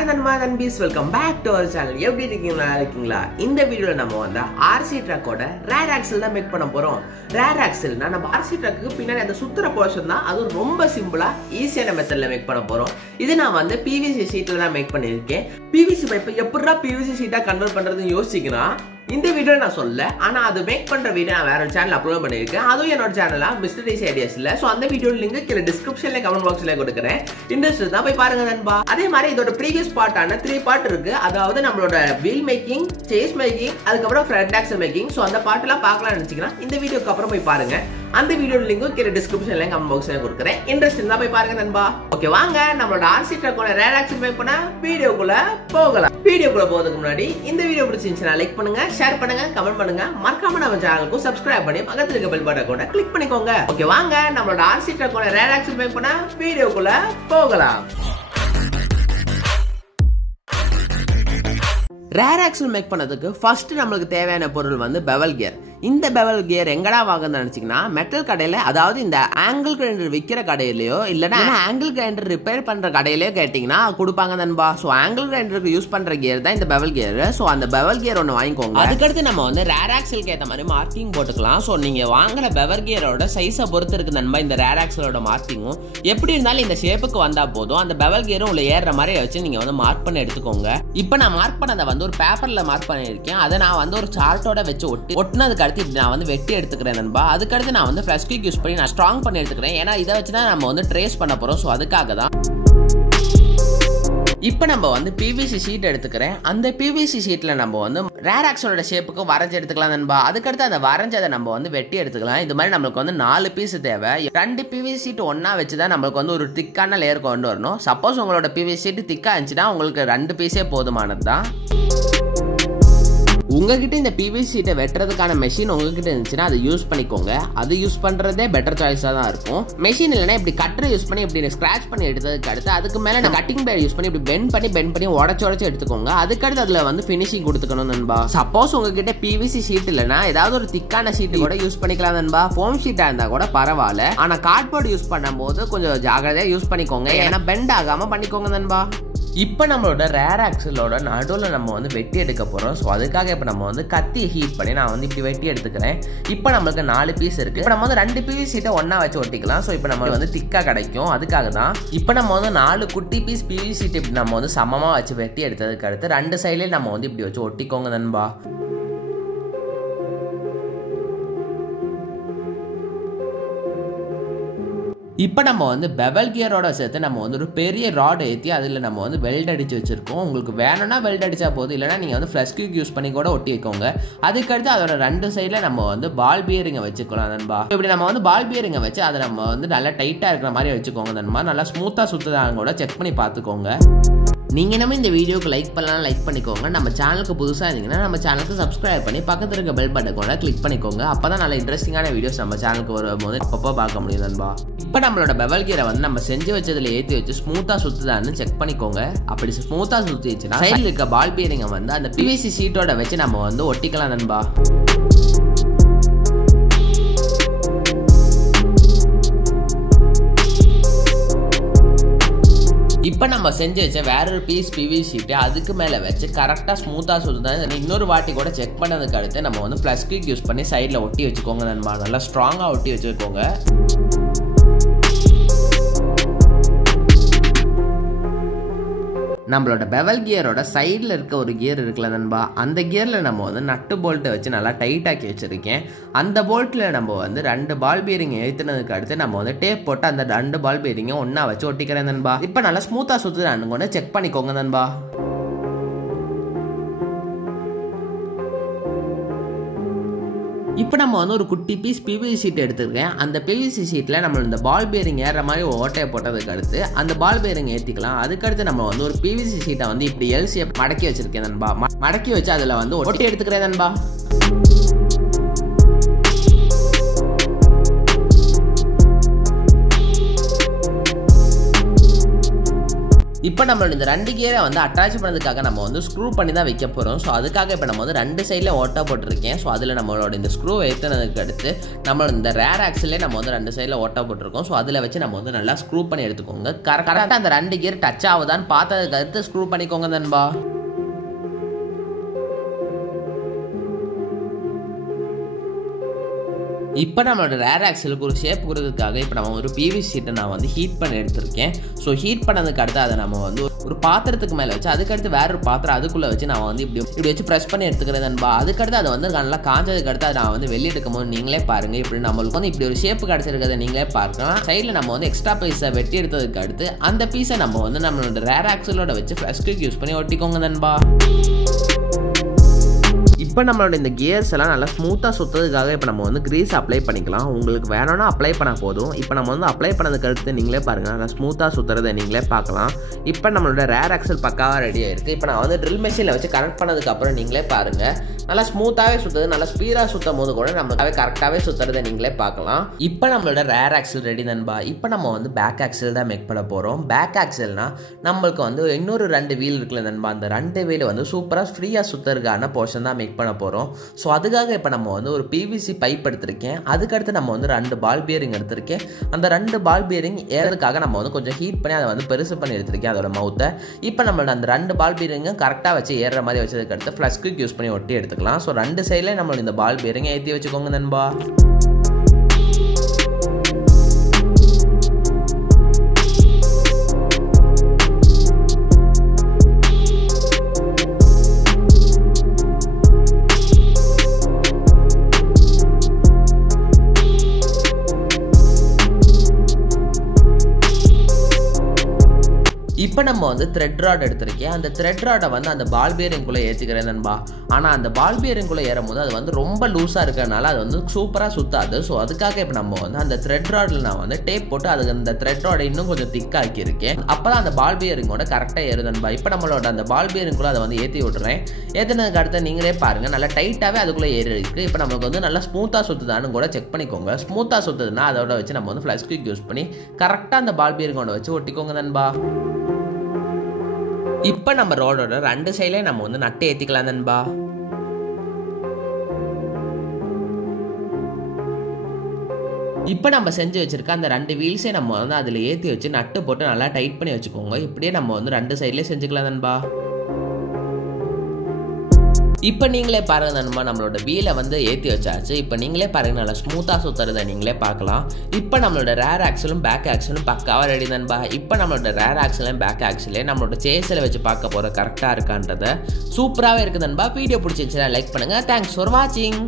Hi Nanma Nanbis, welcome back to our channel. எப்படி இருக்கீங்களா இருக்கீங்களா? இந்த வீடியோல நம்ம வந்து RC ட்ரக்கோட ரேர் ஆக்சல் தான் மேக் பண்ண போறோம். ரேர் ஆக்சல்னா நம்ம RC ட்ரக்குக்கு பின்னாடி அந்த சுத்துற போர்ஷன் தான், அது ரொம்ப சிம்பிளா ஈஸியான மெத்தட்ல மேக் பண்ண போறோம். இது நான் வந்து PVC ஷீட்ல தான் மேக் பண்ணிருக்கேன். PVC பைப்பை எப்படிடா PVC ஷீட்டா கன்வர்ட் பண்றதுன்னு யோசிக்கிறா. இந்த வீடியோ நான் சொல்ல, ஆனா அது மேக் பண்ற வீடியோ நான் வேற ஒரு சேனல் அப்லோட் பண்ணிருக்கேன். அதுவும் என்னோட சேனலா மிஸ்டர் டிசி ஐடியாஸ்ல. சோ அந்த வீடியோ லிங்க் கீழ டிஸ்கிரிப்ஷன்ல கமெண்ட் பாக்ஸ்ல கொடுக்கிறேன். இன்ட்ரெஸ்ட் தான் போய் பாருங்க நண்பா. அதே மாதிரி இதோட ப்ரீவியஸ் பார்ட்டான 3 பார்ட் இருக்கு. அதாவது நம்மளோட வீல் மேக்கிங், சேஸ் மேக்கிங், அதுக்கப்புறம் ஃப்ரண்ட் ஆக்சல் மேக்கிங். சோ அந்த பார்ட் எல்லாம் பார்க்கலாம்னு நினைச்சீங்கன்னா இந்த வீடியோக்கு அப்புறம் போய் பாருங்க. அந்த வீடியோ லிங்க் கீழ டிஸ்கிரிப்ஷன்ல கமெண்ட் பாக்ஸ்ல கொடுக்கிறேன். இன்ட்ரெஸ்ட் இருந்தா போய் பாருங்க நண்பா. ஓகே, வாங்க நம்மளோட RC ட்ரக்கோட ரேர் ஆக்சல் மேக் பண்ண வீடியோக்குள்ள போகலாம். வீடியோக்குள்ள போறதுக்கு முன்னாடி இந்த வீடியோ பிடிச்சிருந்துச்சுனா லைக் பண்ணுங்க, ஷேர் பண்ணுங்க, கமெண்ட் பண்ணுங்க. மறக்காம நம்ம சேனலுக்கு சப்ஸ்கிரைப் பண்ணி பக்கத்துல இருக்க பெல் பட்டனை கூட கிளிக் பண்ணிக்கோங்க. ஓகே, வாங்க நம்மளோட RC ட்ரக்கோட ரேர் ஆக்சல் மேக் பண்ண வீடியோக்குள்ள போகலாம். ரேர் ஆக்சல் மேக் பண்ணதுக்கு ஃபர்ஸ்ட் நம்மளுக்கு தேவையான பொருள் வந்து பெவல் கியர். இந்த பெவல் கியர் எங்கடா வாங்குன்னு நினைச்சீங்கன்னா மெட்டல் கடையில, அதாவது இந்த ஆங்கிள் கிரைண்டர் விற்கிற கடையிலயோ இல்லைன்னா ஆங்கிள் கிரைண்டர் ரிப்பேர் பண்ற கடையிலயோ கேட்டீங்கன்னா கொடுப்பாங்க நண்பா. ஸோ ஆங்கிள் கிரைண்டருக்கு யூஸ் பண்ற கியர் தான் இந்த பெவல் கியர். ஸோ அந்த பெவல் கியர் ஒன்று வாங்கிக்கோங்க. அதுக்கடுத்து நம்ம வந்து ரேர் ஆக்சலுக்கு ஏற்ற மாதிரி மார்க்கிங் போட்டுக்கலாம். ஸோ நீங்க வாங்குற பெவல் கியரோட சைஸை பொறுத்து இருக்கு நண்பா இந்த ரேர் ஆக்சலோட மார்க்கிங்கும். எப்படி இருந்தாலும் இந்த ஷேப்புக்கு வந்தா போதும். அந்த பெவல் கியரும் உள்ள ஏறுற மாதிரி வச்சு நீங்க வந்து மார்க் பண்ணி எடுத்துக்கோங்க. இப்போ நான் மார்க் பண்ணதை வந்து ஒரு பேப்பர்ல மார்க் பண்ணியிருக்கேன். அதை நான் வந்து ஒரு சார்ட்டோட வச்சு ஒட்டினதுக்கு அடுத்து நான் வந்து வெட்டி எடுத்துக்கிறேன் நண்பா. அதுக்கடுத்து நான் வந்து ஃப்ரெஷ் கிக் யூஸ் பண்ணி நான் ஸ்ட்ராங் பண்ணி எடுத்துக்கிறேன். ஏன்னா இதை வச்சு தான் நம்ம வந்து ட்ரேஸ் பண்ண போறோம். ஸோ அதுக்காக தான். இப்போ நம்ம வந்து PVC ஷீட் எடுத்துக்கிறேன். அந்த PVC ஷீட்ல நம்ம வந்து ரேர் ஆக்சலோட ஷேப்புக்கு வரைஞ்சி எடுத்துக்கலாம் நண்பா. அதுக்கடுத்து அந்த வரைஞ்சதை நம்ம வந்து வெட்டி எடுத்துக்கலாம். இது மாதிரி நம்மளுக்கு வந்து 4 பீஸ் தேவை. 2 PVC ஷீட் ஒன்னா வச்சு தான் நம்மளுக்கு வந்து ஒரு திக்கான லேயர் கொண்டு வரணும். சப்போஸ் உங்களோட PVC ஷீட் திக்கா இருந்துச்சுன்னா உங்களுக்கு 2 பீஸே போதுமானது தான். உங்ககிட்ட இந்த PVC ஷீட்டை வெட்டுறதுக்கான மெஷின் உங்ககிட்ட இருந்துச்சுன்னா அதை யூஸ் பண்ணிக்கோங்க. அது யூஸ் பண்றதே பெட்டர் சாய்ஸா தான் இருக்கும். மெஷின் இல்லைன்னா இப்படி கட்டரை யூஸ் பண்ணி இப்படி ஸ்கிராச் பண்ணி எடுத்ததுக்கு அடுத்து அதுக்கு மேல கட்டிங் பிளேட் யூஸ் பண்ணி இப்படி பெண்ட் பண்ணி உடச்சு எடுத்துக்கோங்க. அதுக்கடுத்து அதுல வந்து ஃபினிஷிங் கொடுத்துக்கணும் நண்பா. சப்போஸ் உங்ககிட்ட PVC ஷீட் இல்லைன்னா ஏதாவது ஒரு திக்கான ஷீட் கூட யூஸ் பண்ணிக்கலாம் நண்பா. ஃபோம் ஷீட்டா இருந்தா கூட பரவாயில்ல. ஆனா கார்ட்போர்ட் யூஸ் பண்ணும்போது கொஞ்சம் ஜாகிரதையா யூஸ் பண்ணிக்கோங்க. ஏன்னா பெண்ட் ஆகாம பண்ணிக்கோங்க நண்பா. இப்போ நம்மளோட ரேர் ஆக்சலோட நடுவில் நம்ம வந்து வெட்டி எடுக்க போகிறோம். ஸோ அதுக்காக இப்போ நம்ம வந்து கத்தி ஹீட் பண்ணி நான் வந்து இப்படி வெட்டி எடுத்துக்கிறேன். இப்போ நம்மளுக்கு 4 பீஸ் இருக்குது. இப்போ நம்ம வந்து 2 PVC ஷீட்டை ஒன்றா வச்சு ஒட்டிக்கலாம். ஸோ இப்போ நம்ம வந்து திக்காக கிடைக்கும். அதுக்காக தான் இப்போ நம்ம வந்து 4 குட்டி பீஸ் PVC ஷீட் இப்படி நம்ம வந்து சமமாக வச்சு வெட்டி எடுத்ததுக்கு அடுத்து 2 சைட்லேயும் நம்ம வந்து இப்படி வச்சு ஒட்டிக்கோங்க நண்பா. இப்போ நம்ம வந்து பெவல் கியரோட சேர்த்து நம்ம வந்து ஒரு பெரிய ராட் ஏற்றி அதில் நம்ம வந்து வெல்ட் அடித்து வச்சுருக்கோம். உங்களுக்கு வேணும்னா வெல்ட் அடித்தா போதும், இல்லைனா நீங்கள் வந்து ஃப்ளஷ் கிக் யூஸ் பண்ணி கூட ஒட்டி வைக்கோங்க. அதுக்கடுத்து அதோட 2 சைடில் நம்ம வந்து பால் பியரிங்கை வச்சுக்கலாம் நண்பா. இப்படி நம்ம வந்து பால் பியரிங்கை வச்சு அதை நம்ம வந்து நல்லா டைட்டாக இருக்கிற மாதிரி வச்சுக்கோங்க நண்பா. நல்லா ஸ்மூத்தாக சுற்றுதாங்க கூட செக் பண்ணி பார்த்துக்கோங்க. நீங்கள் நம்ம இந்த வீடியோக்கு லைக் பண்ணலாம், லைக் பண்ணிக்கோங்க. நம்ம சேனலுக்கு புதுசாக இருந்தீங்கன்னா நம்ம சேனலுக்கு சப்ஸ்கிரைப் பண்ணி பக்கத்தில் இருக்க பெல் பட்டன் கூட கிளிக் பண்ணிக்கோங்க. அப்போ தான் நல்ல இன்ட்ரெஸ்டிங்கான வீடியோஸ் நம்ம சேனலுக்கு வரும்போது அப்பப்போ பார்க்க முடியும் நண்பா. இப்போ நம்மளோட பெவல் கியரை வந்து நம்ம செஞ்சு வச்சதில் ஏற்றி வச்சு ஸ்மூத்தாக சுற்றுதான்னு செக் பண்ணிக்கோங்க. அப்படி ஸ்மூத்தாக சுற்றிச்சுன்னா சைடில் இருக்க பால் பியரிங்கை வந்து அந்த PVC ஷீட்டோட வச்சு நம்ம வந்து ஒட்டிக்கலாம் நண்பா. இப்போ நம்ம செஞ்சு வச்ச வேற ஒரு பீஸ் PVC ஷீட்டு அதுக்கு மேலே வச்சு கரெக்டாக ஸ்மூத்தாக சுற்றுதான் இன்னொரு வாட்டி கூட செக் பண்ணதுக்கு அடுத்து நம்ம வந்து ஃப்ளஷ் கிக் யூஸ் பண்ணி சைடில் ஒட்டி வச்சுக்கோங்க நண்பா. நல்லா ஸ்ட்ராங்காக ஒட்டி வச்சுக்கோங்க. நம்மளோட பெவல் கியரோட சைடில் இருக்க ஒரு கியர் இருக்குல்ல நண்பா, அந்த கியரில் நம்ம வந்து நட்டு போல்ட்டை வச்சு நல்லா டைட்டாக்கி வச்சுருக்கேன். அந்த போல்ட்டில் நம்ம வந்து 2 பால் பியரிங் ஏற்றினதுக்கு அடுத்து நம்ம வந்து டேப் போட்டு அந்த 2 பால் பியரிங்கை ஒன்றா வச்சு ஒட்டிக்கிறேன் நண்பா. இப்போ நல்லா ஸ்மூத்தாக சுற்றுதான்னு கூட செக் பண்ணிக்கோங்க நண்பா. இப்போ நம்ம வந்து ஒரு குட்டி பீஸ் PVC ஷீட் எடுத்துருக்கேன். அந்த PVC ஷீட்டில் நம்ம இந்த பால் பியரிங் ஏற மாதிரி ஓட்டையை போட்டதுக்கு அடுத்து அந்த பால் பியரிங் ஏற்றிக்கலாம். அதுக்கடுத்து நம்ம வந்து ஒரு PVC ஷீட்டை வந்து இப்படி L ஷேப் மடக்கி வச்சிருக்கேன் நண்பா. மடக்கி வச்சு அதில் வந்து ஒட்டி எடுத்துக்கிறேன் நண்பா. இப்போ நம்மளோட இந்த 2 கியரை வந்து அட்டாச் பண்ணதுக்காக நம்ம வந்து ஸ்க்ரூ பண்ணி தான் வைக்க போகிறோம். ஸோ அதுக்காக இப்போ நம்ம வந்து 2 சைடில் ஓட்டா போட்டிருக்கேன். ஸோ அதில் நம்மளோட இந்த ஸ்க்ரூ ஏற்றினதுக்கு அடுத்து நம்மளோட இந்த ரேர் ஆக்சிலே நம்ம வந்து 2 சைடில் ஓட்டா போட்டிருக்கோம். ஸோ அதில் வச்சு நம்ம வந்து நல்லா ஸ்க்ரூ பண்ணி எடுத்துக்கோங்க. கரெக்டாக அந்த 2 கியர் டச் ஆகுதான்னு பார்த்ததுக்கு அடுத்து ஸ்க்ரூ பண்ணிக்கோங்க நண்பா. இப்போ நம்மளோட ரேர் ஆக்சலுக்கு ஒரு ஷேப் கொடுக்கறதுக்காக இப்போ நம்ம ஒரு பிவிசி ஷீட்டை நான் வந்து ஹீட் பண்ணி எடுத்திருக்கேன். ஸோ ஹீட் பண்ணதுக்கு அடுத்து அதை நம்ம வந்து ஒரு பாத்திரத்துக்கு மேலே வச்சு அதுக்கடுத்து வேற ஒரு பாத்திரம் அதுக்குள்ளே வச்சு நான் வந்து இப்படி வச்சு ப்ரெஸ் பண்ணி எடுத்துக்கிறேன் நண்பா. அதுக்கடுத்து அதை வந்து நல்லா காஞ்சதுக்கு அடுத்து அதை நான் வந்து வெளியே எடுக்கும் போது நீங்களே பாருங்கள். இப்படி நம்மளுக்கு வந்து இப்படி ஒரு ஷேப்பு கிடச்சிருக்கிறத நீங்களே பார்க்கலாம். சைடில் நம்ம வந்து எக்ஸ்ட்ரா பீஸை வெட்டி எடுத்ததுக்கு அடுத்து அந்த பீஸை நம்ம வந்து நம்மளோட ரேர் ஆக்சலோட வச்சு ஃப்ரெஷ் குயிக் யூஸ் பண்ணி ஒட்டிக்கோங்க நண்பா. இப்போ நம்மளோட இந்த கியர்ஸ் எல்லாம் நல்லா ஸ்மூத்தாக சுற்றுறதுக்காக இப்போ நம்ம வந்து கிரீஸ் அப்ளை பண்ணிக்கலாம். உங்களுக்கு வேணும்னா அப்ளை பண்ணால் போதும். இப்போ நம்ம வந்து அப்ளை பண்ணதுக்கு அடுத்து நீங்களே பாருங்கள், நல்லா ஸ்மூத்தாக சுற்றுறதை நீங்களே பார்க்கலாம். இப்போ நம்மளோட ரேர் ஆக்சல் பக்காவாக ரெடி ஆகிருக்கு. இப்போ நான் வந்து ட்ரில் மெஷினில் வச்சு கனெக்ட் பண்ணதுக்கப்புறம் நீங்களே பாருங்கள், நல்லா ஸ்மூத்தாகவே சுற்றுது. நல்லா ஸ்பீடாக சுற்றும் போது கூட நம்மளுக்காகவே கரெக்டாகவே சுற்றுறதை நீங்களே பார்க்கலாம். இப்போ நம்மளோட ரேர் ஆக்சல் ரெடி நண்பா. இப்போ நம்ம வந்து பேக் ஆக்சல் தான் மேக் பண்ண போகிறோம். பேக் ஆக்சல்னால் நம்மளுக்கு வந்து இன்னொரு 2 வீல் இருக்குல்ல நண்பா, அந்த 2 வீல் வந்து சூப்பராக ஃப்ரீயாக சுற்றுறதுக்கான போர்ஷன் தான் மேக் பண்ண போகிறோம். ஸோ அதுக்காக இப்போ நம்ம வந்து ஒரு பிவிசி பைப் எடுத்திருக்கேன். அதுக்கடுத்து நம்ம வந்து 2 பால் பியரிங் எடுத்திருக்கேன். அந்த 2 பால் பியரிங் ஏறதுக்காக நம்ம வந்து கொஞ்சம் ஹீட் பண்ணி அதை வந்து பெருசு பண்ணி எடுத்திருக்கேன் அதோட மவுத்தை. இப்போ நம்மளோட அந்த 2 பால் பியரிங்கும் கரெக்டாக வச்சு ஏறுற மாதிரி வச்சதுக்கு அடுத்து ஃப்ளஷ் குயிக் யூஸ் பண்ணி ஒட்டி எடுத்துக்கலாம். ஸோ 2 சைடில் நம்மளோட இந்த பால் பியரிங்கை ஏற்றி வச்சுக்கோங்க நண்பா. இப்போ நம்ம வந்து த்ரெட் ராட் எடுத்திருக்கேன். அந்த த்ரெட் ராடை வந்து அந்த பால் பியரிங்குள்ளே ஏற்றிக்கிறேன் நண்பா. ஆனால் அந்த பால் பியரிங்குள்ளே ஏறும் போது அது வந்து ரொம்ப லூஸாக இருக்கிறதுனால அது வந்து சூப்பராக சுற்றாது. ஸோ அதுக்காக இப்போ நம்ம வந்து அந்த த்ரெட் ராடில் நான் வந்து டேப் போட்டு அதுக்கு அந்த த்ரெட் ராடை இன்னும் கொஞ்சம் திக்காக்கியிருக்கேன். அப்போ தான் அந்த பால் பியரிங்கோட கரெக்டாக ஏறுது நண்பா. இப்போ நம்மளோட அந்த பால் பியரிங்குள்ளே அதை வந்து ஏற்றி விட்டுறேன். ஏற்றினதுக்கு அடுத்து நீங்களே பாருங்கள், நல்லா டைட்டாகவே அதுக்குள்ளே ஏறி இருக்குது. இப்போ நமக்கு வந்து நல்லா ஸ்மூத்தாக சுற்றுதான்னு கூட செக் பண்ணிக்கோங்க. ஸ்மூத்தாக சுற்றுதுன்னா அதோட வச்சு நம்ம வந்து ஃப்ளஷ் குயிக் யூஸ் பண்ணி கரெக்டாக அந்த பால் பியரிங்கோட வச்சு ஒட்டிக்கோங்க நண்பா. இப்போ நம்ம ரோடோட 2 சைட்லேயும் நம்ம வந்து நட்டு ஏற்றிக்கலாம் நண்பா. இப்போ நம்ம செஞ்சு வச்சிருக்க அந்த 2 வீல்ஸே நம்ம வந்து அதில் ஏற்றி வச்சு நட்டு போட்டு நல்லா டைட் பண்ணி வச்சுக்கோங்க. இப்படியே நம்ம வந்து 2 சைட்லேயும் செஞ்சுக்கலாம் நண்பா. இப்போ நீங்களே பாருங்க நண்பா, நம்மளோட வீலை வந்து ஏற்றி வச்சாச்சு. இப்போ நீங்களே பாருங்க, நல்லா ஸ்மூத்தாக சுற்றுறதை நீங்களே பார்க்கலாம். இப்போ நம்மளோட ரேர் ஆக்சலும் பேக் ஆக்சலும் பக்காவாக ரெடி நண்பா. இப்போ நம்மளோட ரேர் ஆக்சலும் பேக் ஆக்சலே நம்மளோட சேஸில் வச்சு பார்க்க போகிற கரெக்டாக இருக்கான்றதை சூப்பராகவே இருக்குது நண்பா. வீடியோ பிடிச்சிருந்துச்சுன்னா லைக் பண்ணுங்கள். தேங்க்ஸ் ஃபார் வாட்சிங்.